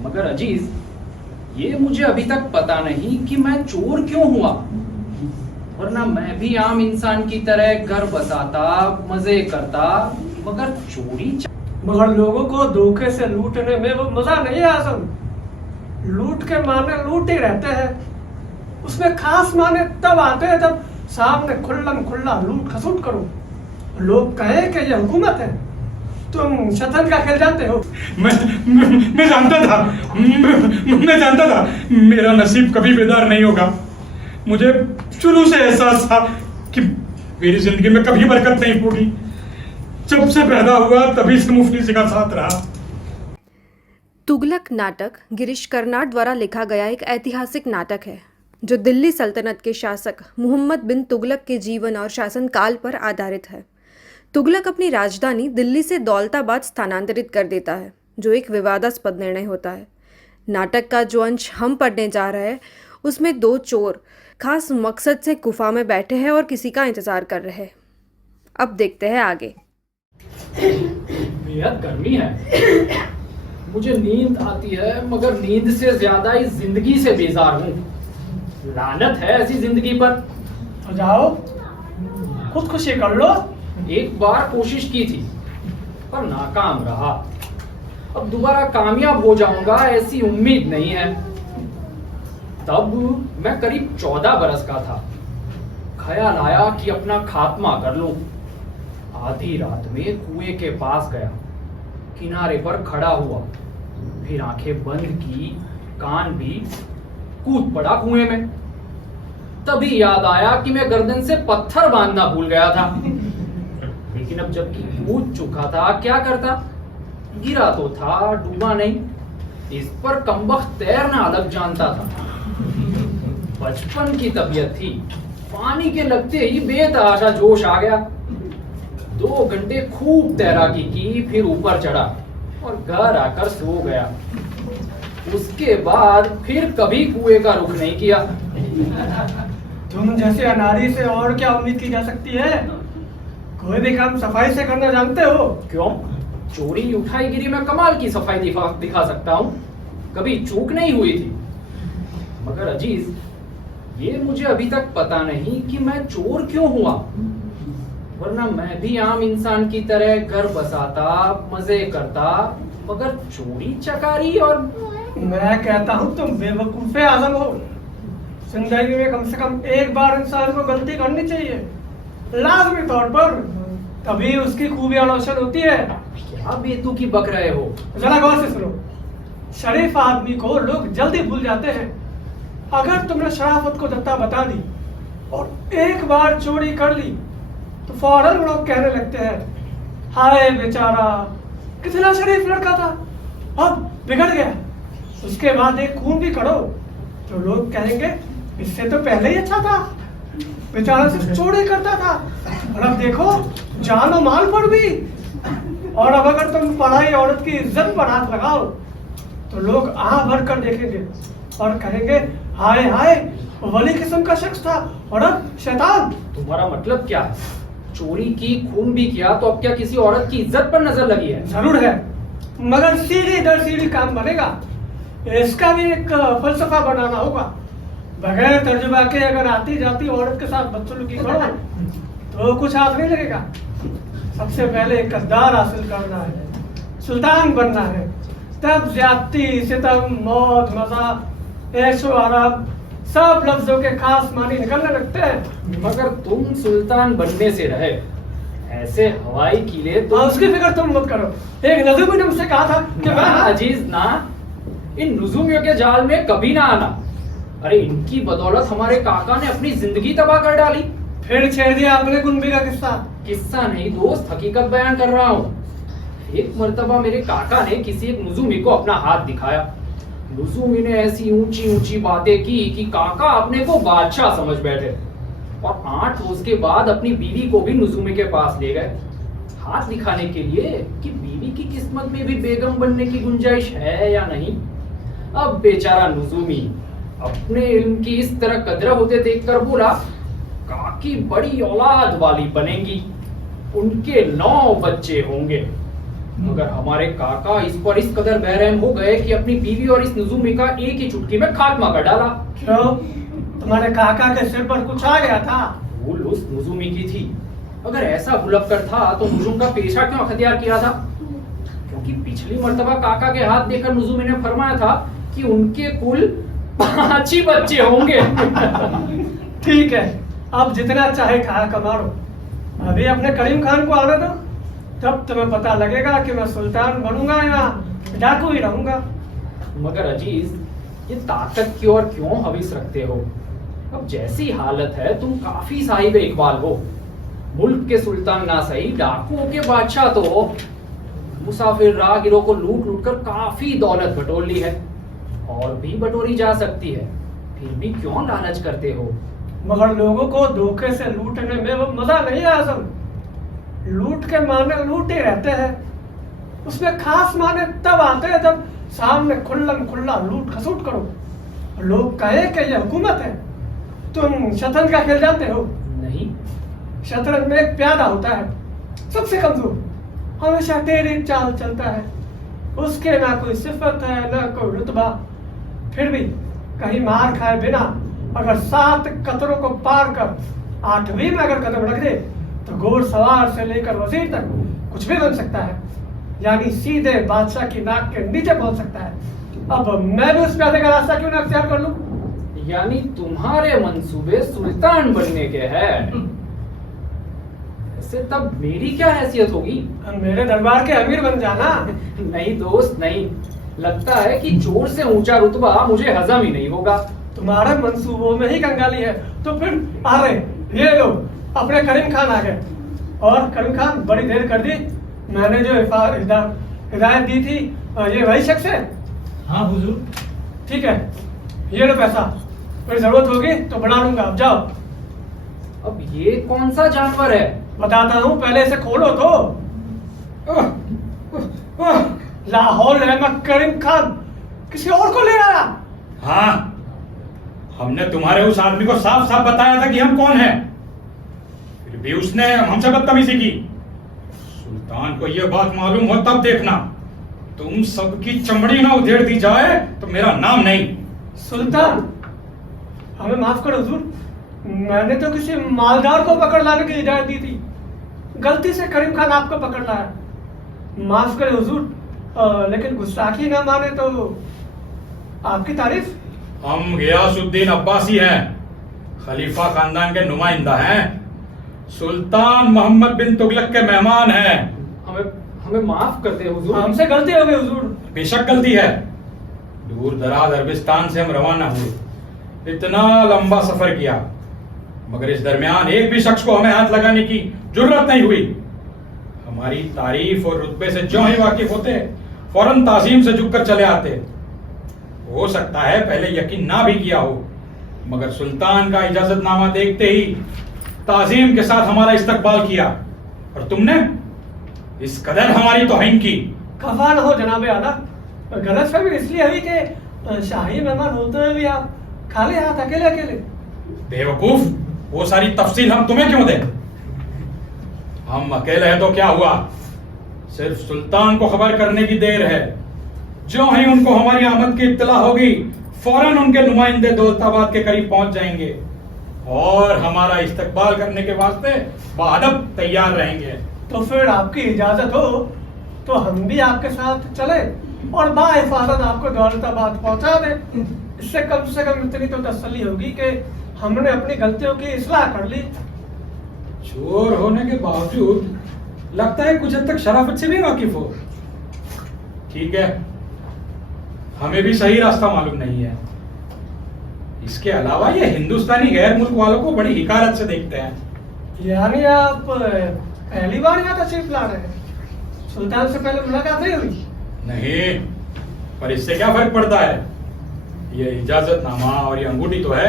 मगर अजीज, ये मुझे अभी तक पता नहीं कि मैं चोर क्यों हुआ। वरना मैं भी आम इंसान की तरह घर बसाता, मजे करता, मगर मगर लोगों को धोखे से लूटने में वो मजा नहीं है आजम। लूट के माने लूट ही रहते हैं, उसमें खास माने तब आते हैं जब सामने खुल्लम खुल्ला लूट खसूट करो, लोग कहे कि ये हुकूमत है। तुम शतरंज का खेल जानते हो? मैं जानता था, मैं जानता था मेरा नसीब कभी बेदार नहीं होगा। मुझे शुरू से एहसास था कि मेरी जिंदगी में कभी बरकत नहीं होगी। जब से पैदा हुआ तभी से मुफ्ती जी का साथ रहा। तुगलक नाटक गिरीश कर्नाड द्वारा लिखा गया एक ऐतिहासिक नाटक है जो दिल्ली सल्तनत के शासक मुहम्मद बिन तुगलक के जीवन और शासनकाल पर आधारित है। तुगलक अपनी राजधानी दिल्ली से दौलताबाद स्थानांतरित कर देता है, जो एक विवादास्पद निर्णय होता है। नाटक का जो अंश हम पढ़ने जा रहे हैं उसमें दो चोर खास मकसद से गुफा में बैठे हैं और किसी का इंतजार कर रहे हैं। अब देखते हैं आगे। बेहद गर्मी है, मुझे नींद आती है, मगर नींद से ज्यादा इस जिंदगी से बेजार हूँ। लानत है ऐसी जिंदगी पर। तो जाओ खुदकुशी कर लो। एक बार कोशिश की थी पर नाकाम रहा। अब दोबारा कामयाब हो जाऊंगा ऐसी उम्मीद नहीं है। तब मैं करीब 14 बरस का था। ख्याल आया कि अपना खात्मा कर लूं। आधी रात में कुएं के पास गया, किनारे पर खड़ा हुआ, फिर आंखें बंद की, कान भी, कूद पड़ा कुएं में। तभी याद आया कि मैं गर्दन से पत्थर बांधना भूल गया था। लेकिन अब जबकि कूद चुका था, क्या करता? गिरा तो था, डूबा नहीं। इस पर कमबख्त तैरना अलग जानता था। बचपन की तबीयत थी। पानी के लगते ही बेतहाशा जोश आ गया। 2 घंटे खूब तैराकी की, फिर ऊपर चढ़ा और घर आकर सो गया। उसके बाद फिर कभी कुएं का रुख नहीं किया। तुम जैसे अनाड़ी से और क्या उम्मीद की जा सकती है? कोई भी काम सफाई से करना जानते हो? क्यों? चोरी उठाईगिरी में कमाल की सफाई दिखा सकता हूँ। कभी चूक नहीं हुई थी। मगर अजीज, ये मुझे अभी तक पता नहीं कि मैं चोर क्यों हुआ। वरना मैं भी आम इंसान की तरह घर बसाता, मजे करता, मगर चोरी चकारी और मैं कहता हूँ तुम बेवकूफे आजम हो। जिंदगी में कम से कम एक बार इंसान को गलती करनी चाहिए, लाजमी तौर पर, तभी उसकी खूबियां रोशन होती है। क्या बेतुकी बक रहे हो? जरा गौर से सुनो। शरीफ आदमी को लोग जल्दी भूल जाते हैं। अगर तुमने शराफत को दत्ता बता दी और एक बार चोरी कर ली तो फौरन लोग कहने लगते हैं, हाय बेचारा कितना शरीफ लड़का था, अब बिगड़ गया। उसके बाद एक खून भी करो तो लोग कहेंगे इससे तो पहले ही अच्छा था, बेचारा सिर्फ चोरी करता था और अब देखो जान और माल पर भी। और अब अगर तुम पढ़ाई औरत की इज्जत पर हाथ लगाओ तो लोग आह भर कर देखेंगे और कहेंगे हाय हाय वली किस्म का शख्स था और अब शैतान। तुम्हारा मतलब क्या है? चोरी की, खून भी किया, तो अब क्या किसी औरत की इज्जत पर नजर लगी है? जरूर है, मगर सीढ़ी दर सीढ़ी काम बनेगा। इसका भी एक फलसफा बनाना होगा। बगैर तर्जुबा के अगर आती जाती औरत के साथ बदसलूकी करो तो कुछ हाथ नहीं लगेगा। सबसे पहले किरदार हासिल करना है, सुल्तान बनना है, तब ज्यादती, सितम, मौत, मजा, ऐशो आराम सब लफ्जों के खास मानी निकलने लगते हैं। मगर तुम सुल्तान बनने से रहे, ऐसे हवाई किले तो उसकी फिक्र तुम मत करो। एक नजूमी ने मुझसे कहा था कि ना अजीज ना, इन नजूमियों के जाल में कभी ना आना। अरे इनकी बदौलत हमारे काका ने अपनी जिंदगी तबाह कर डाली। फिर छेड़ दिया आपने कुनबी का किस्सा। किस्सा नहीं दोस्त, हकीकत बयान कर रहा हूँ। एक मर्तबा मेरे काका ने किसी एक नजूमी को अपना हाथ दिखाया। नजूमी ने ऐसी ऊंची ऊंची बातें की कि काका अपने को बादशाह समझ बैठे और 8 रोज के बाद अपनी बीवी को भी नजूमी के पास ले गए, हाथ दिखाने के लिए कि बीवी की किस्मत में भी बेगम बनने की गुंजाइश है या नहीं। अब बेचारा नजूमी अपने इल्म की इस तरह कदर होते देखकर बोला, काकी बड़ी औलाद वाली बनेगी, उनके 9 बच्चे होंगे। मगर हमारे काका इस पर इस कदर बेरहम हो गए कि अपनी बीवी और इस नजुमी का एक ही चुटकी में खात्मा कर डाला। क्यों? तुम्हारे काका के सिर पर कुछ आ गया था? भूल उस नजुमी की थी। अगर ऐसा भुलक्कर था तो नजुम का पेशा क्यों अख्तियार किया था? क्योंकि पिछली मर्तबा काका के हाथ देखकर नजुमी ने फरमाया था कि उनके कुल 5 ही बच्चे होंगे। ठीक है, अब जितना चाहे खाया कमा लो। अभी अपने करीम खान को आने दो, तब तुम्हें पता लगेगा कि मैं सुल्तान बनूंगा या डाकू ही रहूंगा। मगर अजीज, ये ताकत की ओर क्यों हविस रखते हो? अब जैसी हालत है तुम काफी साहिब इकबाल हो। मुल्क के सुल्तान ना सही, डाकुओं के बादशाह तो हो। मुसाफिर राहगीरों को लूट लूट कर काफी दौलत बटोर ली है, और भी बटोरी जा सकती है। फिर भी क्यों लालच करते हो? मगर लोगों को धोखे से लूटने में वो मजा नहीं है आजम। लूट के माने लूटे रहते हैं, उसमें खास माने तब आते हैं जब सामने खुल्लम खुल्ला लूट खसूट करो, लोग कहे कि ये हुकूमत है। तुम शतरंज का खेल जानते हो? नहीं। शतरंज में एक प्यादा होता है, सबसे कमजोर, हमेशा तेरी चाल चलता है। उसके ना कोई सिफत है ना कोई रुतबा, फिर भी कहीं मार खाए बिना अगर 7 कतरों को पार कर 8वीं में अगर कदम रख दे तो घोड़सवार से लेकर वजीर तक कुछ भी बन सकता है, यानी सीधे बादशाह की नाक के नीचे पहुंच सकता है। अब मैं भी उस प्यादे का रास्ता क्यों ना अख्तियार कर लूं? यानी तुम्हारे मंसूबे सुल्तान बनने के हैं। ऐसे तब मेरी क्या हैसियत होगी? मेरे दरबार के अमीर बन जाना। नहीं दोस्त नहीं, लगता है कि चोर से ऊंचा रुतबा मुझे हजम ही नहीं होगा। तुम्हारे मंसूबों में ही कंगाली है तो फिर आ रहे ये लो, अपने करीम खान आ गए। और करीम खान, बड़ी देर कर दी, मैंने जो हिदायत दी थी ये वही शख्स है? हाँ हुजूर। ठीक है, ये लो पैसा, फिर जरूरत होगी तो बढ़ा लूंगा। अब जाओ। अब ये कौन सा जानवर है? बताता हूँ, पहले इसे खोलो तो। लाहौर रहमत करीम खान किसी और को ले आया। हाँ, हमने तुम्हारे उस आदमी को साफ साफ बताया था कि हम कौन हैं, फिर भी उसने हमसे बदतमीजी की। सुल्तान को यह बात मालूम हो तब देखना, तुम सबकी चमड़ी ना उधेड़ दी जाए तो मेरा नाम नहीं। सुल्तान, हमें माफ करो हुजूर, मैंने तो किसी मालदार को पकड़ लाने की हिदायत दी थी, गलती से करीम खान आपको पकड़ लाया। माफ करें हुजूर, लेकिन गुस्ताखी ना माने तो आपकी तारीफ। हम गियासुद्दीन अब्बासी हैं, खलीफा खानदान के नुमाइंदा हैं, सुल्तान मोहम्मद बिन तुगलक के मेहमान हैं। हमें माफ कर दे हुजूर। हमसे गलती हो गई हुजूर। बेशक गलती है, दूर दराज अरबिस्तान से हम रवाना हुए, इतना लंबा सफर किया, मगर इस दरमियान एक भी शख्स को हमें हाथ लगाने की जुर्रत नहीं हुई। हमारी तारीफ और रुतबे से जो ही वाकिफ होते फौरन ताजीम से झुककर चले आते। हो सकता है पहले यकीन ना भी किया हो, मगर सुल्तान का इजाजतनामा देखते ही ताजीम के साथ हमारा इस्तकबाल किया, और तुमने इस कदर हमारी तौहीन की। खफा न हो जनाबे आला, गलतफहमी इसलिए हुई कि शाही मेहमान होते हुए भी आप खाली हाथ अकेले अकेले। बेवकूफ, वो सारी तफसील हम तुम्हें क्यों दें? हम अकेले हैं तो क्या हुआ, सिर्फ सुल्तान को खबर करने की देर है। जो ही उनको हमारी आमद की इत्तला होगी, फौरन उनके नुमाइंदे दौलताबाद के करीब पहुंच जाएंगे और हमारा इस्तकबाल करने के वास्ते बाअदब तैयार रहेंगे। तो फिर आपकी इजाजत हो तो हम भी आपके साथ चले और बाहिफाजत आपको दौलताबाद पहुंचा दें। इससे कम इतनी तो तसल्ली होगी कि हमने अपनी गलतियों की इस्लाह कर ली। चोर होने के बावजूद लगता है कुछ हद तक शराफत से भी वाकिफ हो। ठीक है, हमें भी सही रास्ता मालूम नहीं है। इसके अलावा ये हिंदुस्तानी गैर मुल्क वालों को बड़ी हिकारत से देखते हैं। यानी आप पहली बार यहाँ तशरीफ ला रहे हैं? सुल्तान से पहले मुलाकात नहीं हुई? नहीं, पर इससे क्या फर्क पड़ता है? ये इजाजतनामा और ये अंगूठी तो है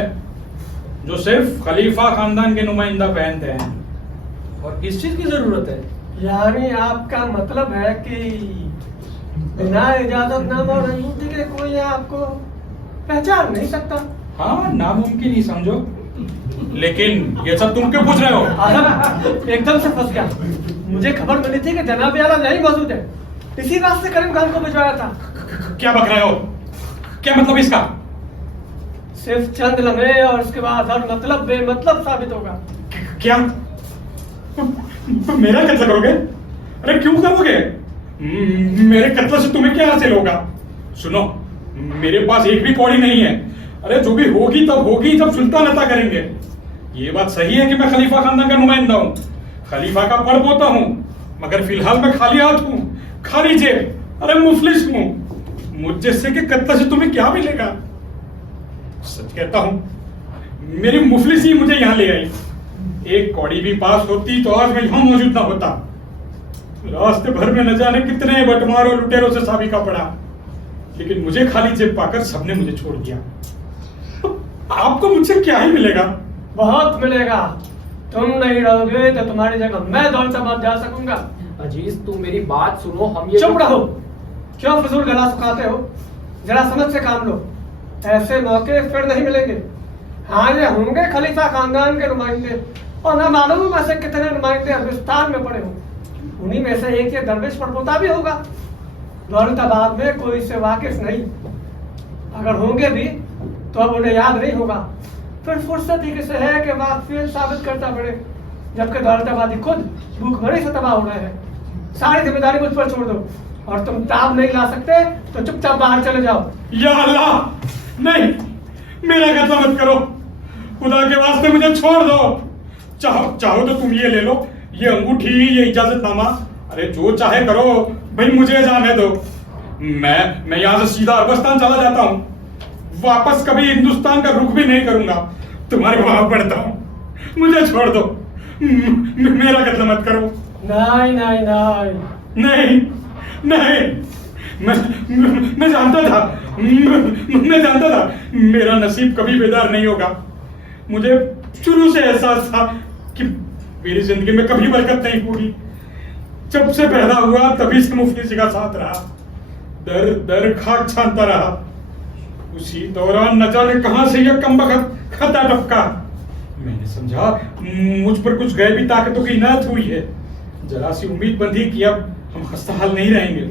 जो सिर्फ खलीफा खानदान के नुमाइंदा पहनते हैं। और किस चीज की जरूरत है? यानी आपका मतलब है कि बिना इजाजतनामा और अंगूठी के कोई आपको पहचान नहीं सकता? हाँ, नामुमकिन ही समझो। लेकिन ये सब तुम क्यों पूछ रहे हो? आजम एकदम से फंस गया। मुझे खबर मिली थी कि जनाब आला यही मौजूद है। इसी रास्ते करीम खान को भिजवाया था। क्या बक रहे हो? क्या मतलब इसका? सिर्फ चंद लम्हे और उसके बाद हर मतलब बेमतलब साबित होगा। क्या? मेरा कत्ल करोगे? अरे क्यों करोगे? मेरे कत्ल से तुम्हें क्या हासिल होगा? सुनो, मेरे पास एक भी कौड़ी नहीं है। अरे जो भी होगी तब होगी जब सुल्तान अता करेंगे। ये बात सही है कि मैं खलीफा खानदान का नुमाइंदा हूँ, खलीफा का परपोता हूँ, मगर फिलहाल मैं खाली हाथ हूँ, खाली जेब। अरे मुफलिस हूँ। मुझ जैसे के कत्ल से तुम्हें क्या मिलेगा? सच कहता हूँ, मेरी मुफलिसी मुझे यहाँ ले आई। एक कौड़ी भी पास होती तो आज मैं यहाँ मौजूद ना होता। रास्ते भर में न जाने कितने बटमारों लुटेरों से साबिका पड़ा, लेकिन मुझे खाली जेब पाकर सबने मुझे छोड़ दिया। आपको मुझसे क्या ही मिलेगा? बहुत मिलेगा। तुम नहीं रहोगे तो तुम्हारी जगह मैं दौलताबाद जा सकूंगा। अजीज तुम मेरी बात सुनो, हम ये चुप रहो। क्यों फजूल गला सुखाते हो? जरा समझ से काम लो। ऐसे मौके फिर नहीं मिलेंगे। हाँ, ये होंगे खलीफा खानदान के नुमाइंदे, और मैं मालूम ऐसे कितने नुमाइंदे अफगानिस्तान में पड़े हो। उन्हीं में से एक ये दरवेश परपोता भी होगा। दौलताबाद में कोई इससे वाकिफ नहीं। अगर होंगे भी तो अब उन्हें याद नहीं होगा। फिर फुर्सत ही किसे है कि वाकफियत साबित करता पड़े, जबकि दौलताबादी खुद भूखमरी से तबाह हो रहे हैं। सारी जिम्मेदारी मुझ पर छोड़ दो, और तुम ताब नहीं ला सकते तो चुपचाप बाहर चले जाओ। या अल्लाह, नहीं, मेरा कत्ल मत करो। खुदा के वास्ते मुझे छोड़ दो। चाहो तो तुम ये ले लो, ये अंगूठी, ये इजाजतनामा। अरे जो चाहे करो, भाई मुझे जाने दो। मैं यहाँ से सीधा अरबस्तान चला जाता हूँ। वापस कभी हिंदुस्तान का रुख भी नहीं करूंगा। तुम्हारे वहां पढ़ता हूँ, मुझे छोड़ दो। मेरा कत्ल मत करो। नहीं नहीं नहीं नहीं, मैं जानता था, मैं जानता था मेरा नसीब कभी बेदार नहीं होगा। मुझे शुरू से एहसास था कि मेरी जिंदगी में कभी बरकत नहीं होगी। जब से पैदा हुआ तभी से मुफलिसी का साथ रहा, दर दर खाक छानता रहा। उसी दौरान न जाने कहां से यह कमबख्त खता टपका। मैंने समझा मुझ पर कुछ गैबी ताकतों की इनायत हुई है। जरा सी उम्मीद बंधी कि अब हम खस्ताहाल नहीं रहेंगे,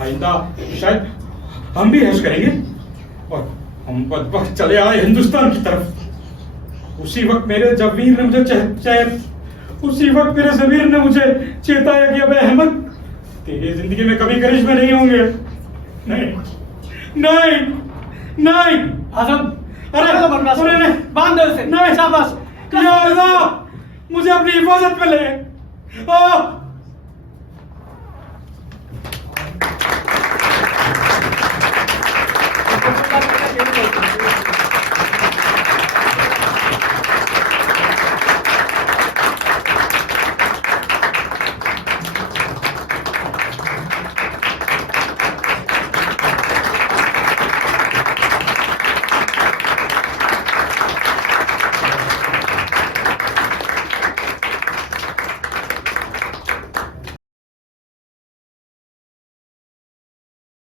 आइंदा शायद हम भी ऐश करेंगे, और हम बदबख्त चले आए हिंदुस्तान की तरफ। उसी वक्त मेरे जमीर ने मुझे उसी वक्त मेरे जमीर ने मुझे चेताया कि अबे अहमद, तेरी जिंदगी में कभी करिश्मे नहीं होंगे। नहीं नहीं नहीं। आजम, अरे नहीं, बांध दो इसे। नहीं, शाबाश। या अल्लाह, मुझे अपनी हिफाजत में ले।